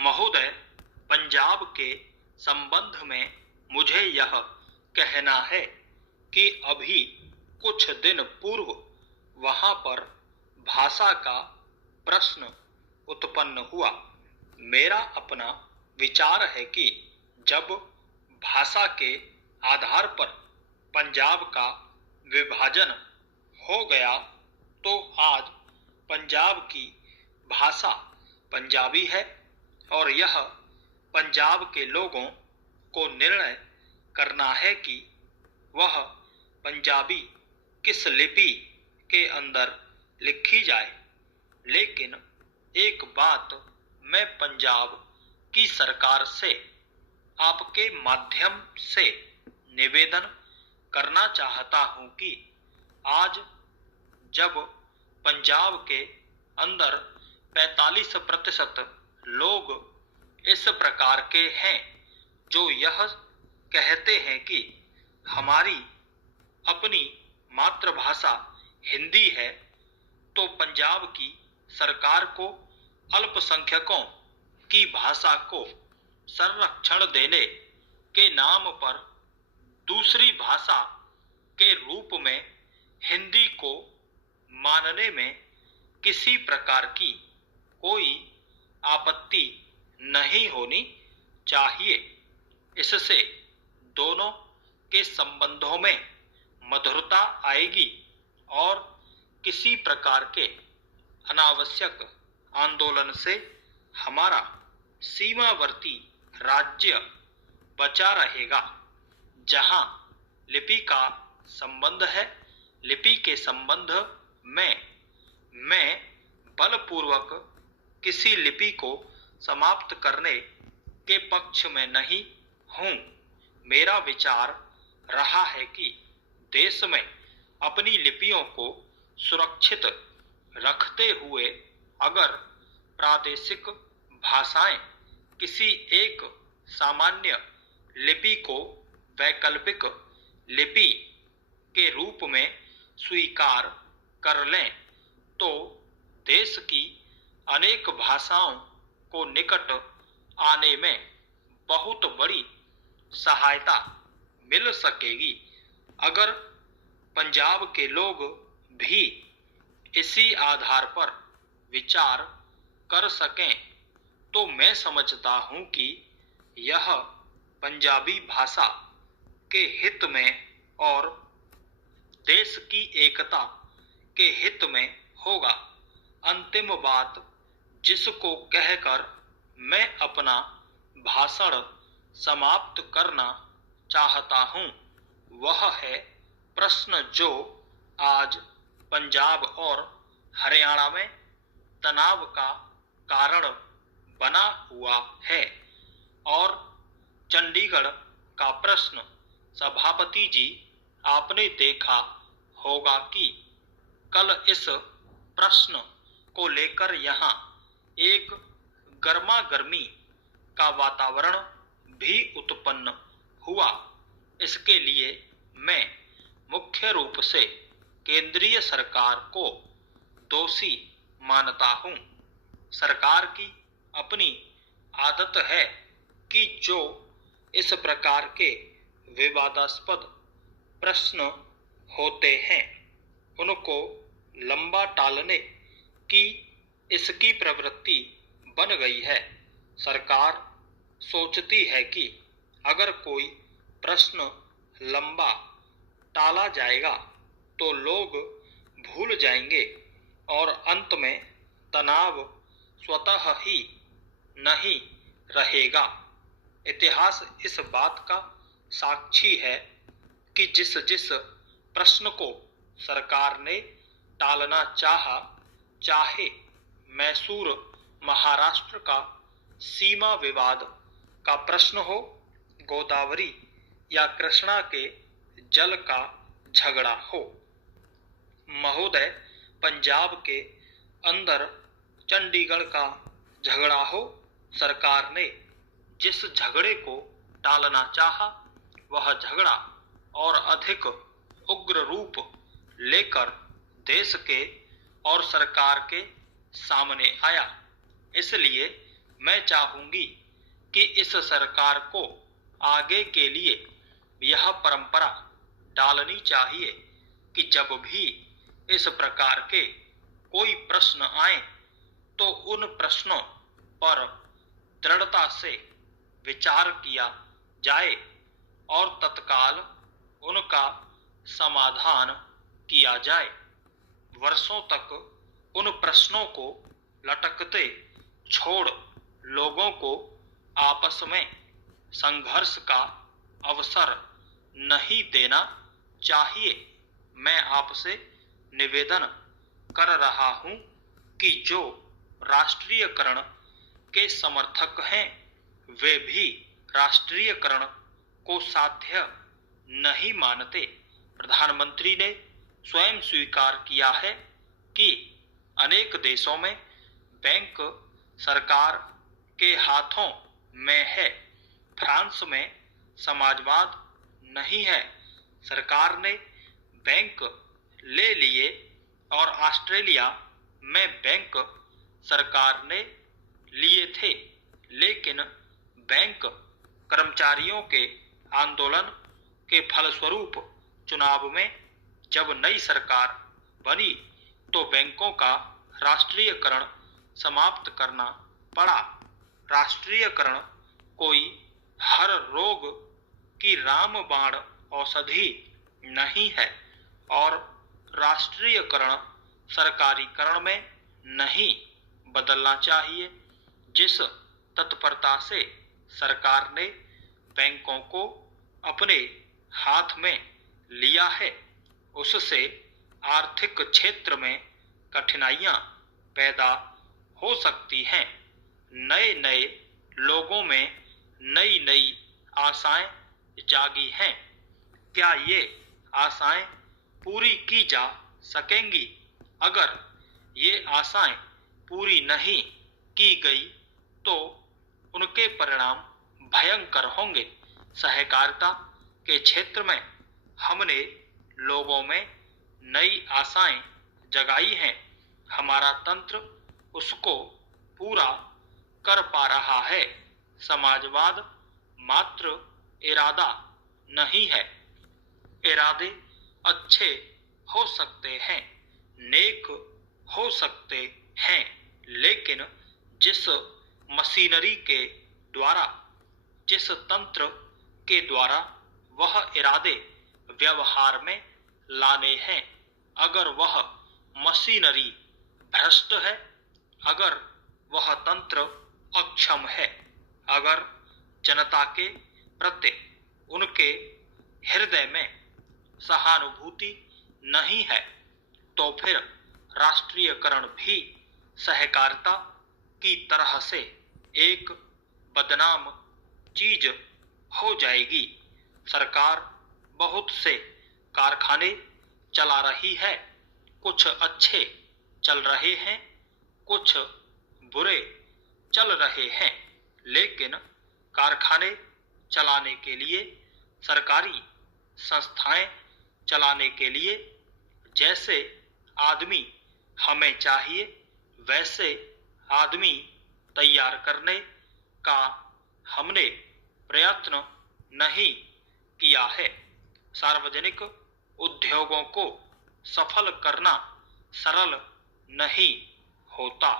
महोदय, पंजाब के संबंध में मुझे यह कहना है कि अभी कुछ दिन पूर्व वहां पर भाषा का प्रश्न उत्पन्न हुआ। मेरा अपना विचार है कि जब भाषा के आधार पर पंजाब का विभाजन हो गया तो आज पंजाब की भाषा पंजाबी है और यह पंजाब के लोगों को निर्णय करना है कि वह पंजाबी किस लिपि के अंदर लिखी जाए। लेकिन एक बात मैं पंजाब की सरकार से आपके माध्यम से निवेदन करना चाहता हूं कि आज जब पंजाब के अंदर 45% लोग इस प्रकार के हैं जो यह कहते हैं कि हमारी अपनी मातृभाषा हिंदी है, तो पंजाब की सरकार को अल्पसंख्यकों की भाषा को संरक्षण देने के नाम पर दूसरी भाषा के रूप में हिंदी को मानने में किसी प्रकार की कोई आपत्ति नहीं होनी चाहिए। इससे दोनों के संबंधों में मधुरता आएगी और किसी प्रकार के अनावश्यक आंदोलन से हमारा सीमावर्ती राज्य बचा रहेगा। जहां लिपि का संबंध है, लिपि के संबंध में मैं बलपूर्वक किसी लिपि को समाप्त करने के पक्ष में नहीं हूं। मेरा विचार रहा है कि देश में अपनी लिपियों को सुरक्षित रखते हुए अगर प्रादेशिक भाषाएं किसी एक सामान्य लिपि को वैकल्पिक लिपि के रूप में स्वीकार कर लें तो देश की अनेक भाषाओं को निकट आने में बहुत बड़ी सहायता मिल सकेगी। अगर पंजाब के लोग भी इसी आधार पर विचार कर सकें तो मैं समझता हूं कि यह पंजाबी भाषा के हित में और देश की एकता के हित में होगा। अंतिम बात जिसको कहकर मैं अपना भाषण समाप्त करना चाहता हूं वह है प्रश्न जो आज पंजाब और हरियाणा में तनाव का कारण बना हुआ है। और चंडीगढ़ का प्रश्न, सभापति जी, आपने देखा होगा कि कल इस प्रश्न को लेकर यहाँ एक गर्मा गर्मी का वातावरण भी उत्पन्न हुआ। इसके लिए मैं मुख्य रूप से केंद्रीय सरकार को दोषी मानता हूं। सरकार की अपनी आदत है कि जो इस प्रकार के विवादास्पद प्रश्न होते हैं उनको लंबा टालने की इसकी प्रवृत्ति बन गई है। सरकार सोचती है कि अगर कोई प्रश्न लंबा टाला जाएगा तो लोग भूल जाएंगे और अंत में तनाव स्वतः ही नहीं रहेगा। इतिहास इस बात का साक्षी है कि जिस जिस प्रश्न को सरकार ने टालना चाहा, चाहे मैसूर महाराष्ट्र का सीमा विवाद का प्रश्न हो, गोदावरी या कृष्णा के जल का झगड़ा हो। महोदय, पंजाब के अंदर चंडीगढ़ का झगड़ा हो, सरकार ने जिस झगड़े को टालना चाहा वह झगड़ा और अधिक उग्र रूप लेकर देश के और सरकार के सामने आया। इसलिए मैं चाहूंगी कि इस सरकार को आगे के लिए यह परंपरा डालनी चाहिए कि जब भी इस प्रकार के कोई प्रश्न आए तो उन प्रश्नों पर दृढ़ता से विचार किया जाए और तत्काल उनका समाधान किया जाए। वर्षों तक उन प्रश्नों को लटकते छोड़ लोगों को आपस में संघर्ष का अवसर नहीं देना चाहिए। मैं आपसे निवेदन कर रहा हूं कि जो राष्ट्रीयकरण के समर्थक हैं वे भी राष्ट्रीयकरण को साध्य नहीं मानते। प्रधानमंत्री ने स्वयं स्वीकार किया है कि अनेक देशों में बैंक सरकार के हाथों में है। फ्रांस में समाजवाद नहीं है, सरकार ने बैंक ले लिए, और ऑस्ट्रेलिया में बैंक सरकार ने लिए थे, लेकिन बैंक कर्मचारियों के आंदोलन के फलस्वरूप चुनाव में जब नई सरकार बनी तो बैंकों का राष्ट्रीयकरण समाप्त करना पड़ा। राष्ट्रीयकरण कोई हर रोग की रामबाण औषधि नहीं है और राष्ट्रीयकरण सरकारीकरण में नहीं बदलना चाहिए। जिस तत्परता से सरकार ने बैंकों को अपने हाथ में लिया है उससे आर्थिक क्षेत्र में कठिनाइयां पैदा हो सकती हैं। नए नए लोगों में नई नई आशाएं जागी हैं। क्या ये आशाएं पूरी की जा सकेंगी? अगर ये आशाएं पूरी नहीं की गई तो उनके परिणाम भयंकर होंगे। सहकारिता के क्षेत्र में हमने लोगों में नई आशाएं जगाई हैं। हमारा तंत्र उसको पूरा कर पा रहा है। समाजवाद मात्र इरादा नहीं है। इरादे अच्छे हो सकते हैं, नेक हो सकते हैं, लेकिन जिस मशीनरी के द्वारा, जिस तंत्र के द्वारा वह इरादे व्यवहार में लाने हैं, अगर वह मशीनरी भ्रष्ट है, अगर वह तंत्र अक्षम है, अगर जनता के प्रति उनके हृदय में सहानुभूति नहीं है, तो फिर राष्ट्रीयकरण भी सहकारिता की तरह से एक बदनाम चीज हो जाएगी। सरकार बहुत से कारखाने चला रही है, कुछ अच्छे चल रहे हैं, कुछ बुरे चल रहे हैं, लेकिन कारखाने चलाने के लिए, सरकारी संस्थाएं चलाने के लिए जैसे आदमी हमें चाहिए वैसे आदमी तैयार करने का हमने प्रयत्न नहीं किया है। सार्वजनिक उद्योगों को सफल करना सरल नहीं होता।